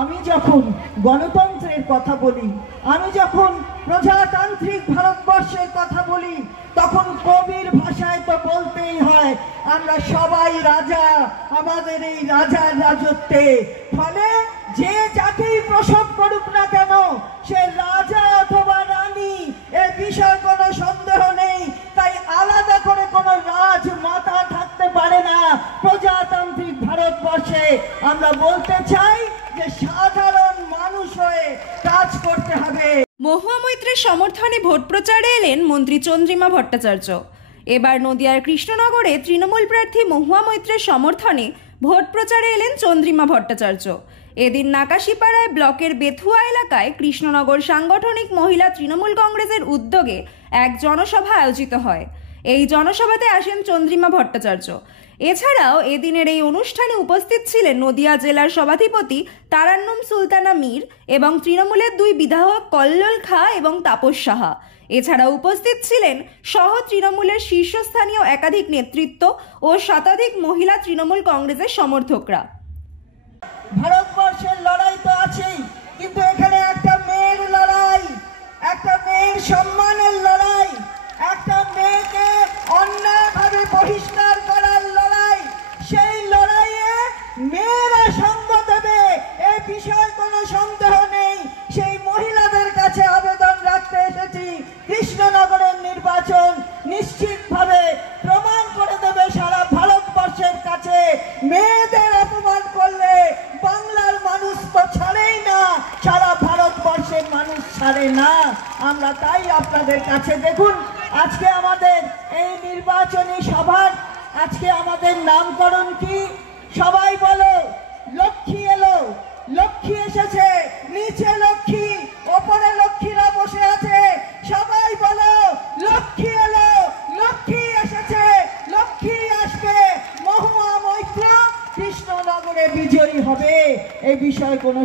আমি যখন গণতন্ত্রের কথা বলি, আমি যখন প্রজাতান্ত্রিক ভারতবর্ষের কথা বলি, তখন কবির ভাষায় তো বলতেই হয় আমরা সবাই রাজা, আমাদের এই রাজার রাজত্বে। ফলে যে যাকেই প্রসব করুক না কেন, সে রাজা অথবা রানী, এ বিষয়ে কোনো সন্দেহ নেই। তাই আলাদা করে কোনো রাজমাতা থাকতে পারে না প্রজাতান্ত্রিক ভারতবর্ষে। আমরা বলতে চাই যে সাধারণ মানুষ হয়ে কাজ করতে হবে। মহুয়া মৈত্রের সমর্থনে ভোট প্রচারে এলেন মন্ত্রী চন্দ্রিমা ভট্টাচার্য। এবার নদিয়ার কৃষ্ণনগরে তৃণমূল প্রার্থী মহুয়া মৈত্রের সমর্থনে ভোট প্রচারে এলেন চন্দ্রিমা ভট্টাচার্য। এদিন নাকাশিপাড়ায় ব্লকের বেথুয়া এলাকায় কৃষ্ণনগর সাংগঠনিক মহিলা তৃণমূল কংগ্রেসের উদ্যোগে এক জনসভা আয়োজিত হয়। এই জনসভাতে আসেন চন্দ্রিমা ভট্টাচার্য। এছাড়াও এদিনের এই অনুষ্ঠানে উপস্থিত ছিলেন নদিয়া জেলার সভাধিপতি তারান্নুম সুলতানা মীর এবং তৃণমূলের দুই বিধায়ক কল্লোল খাঁ এবং তাপস সাহা। এছাড়া উপস্থিত ছিলেন সহ তৃণমূলের শীর্ষস্থানীয় একাধিক নেতৃত্ব ও শতাধিক মহিলা তৃণমূল কংগ্রেসের সমর্থকরা। ভারতবর্ষের লড়াই তো আছেই, কিন্তু এখানে একটা মেয়ের লড়াই, একটা মেয়ের সম্মানের লড়াই, একটা মেয়েকে অন্যায়ভাবে বহিষ্কার করার লড়াই। সেই লড়াইয়ে মেয়েরা সঙ্গ দেবে, এ বিষয়ে কোনো সন্দেহ নেই। সেই মহিলাদের কাছে আবেদন রাখতে এসেছি, কৃষ্ণনগরের নির্বাচন নিশ্চিতভাবে প্রমাণ করে দেবে সারা ভারতবর্ষের কাছে মেয়েদের অপমান করলে বাংলার মানুষ তো ছাড়েই না, সারা ভারতবর্ষের মানুষ ছাড়ে না। আমরা তাই আপনাদের কাছে, দেখুন আজকে আমাদের এই নির্বাচনী সভার আজকে আমাদের নামকরণ কি? সবাই বলো, লক্ষ্মী এলো, লক্ষ্মী এসেছে, নিচে লক্ষ্মী, ওপরে লক্ষ্মীরা বসে আছে। সবাই বলো, লক্ষ্মী এলো, লক্ষ্মী এসেছে, লক্ষ্মী আসবে, মহুয়া মৈত্র কৃষ্ণনগরে বিজয়ী হবে, এই বিষয়ে কোনো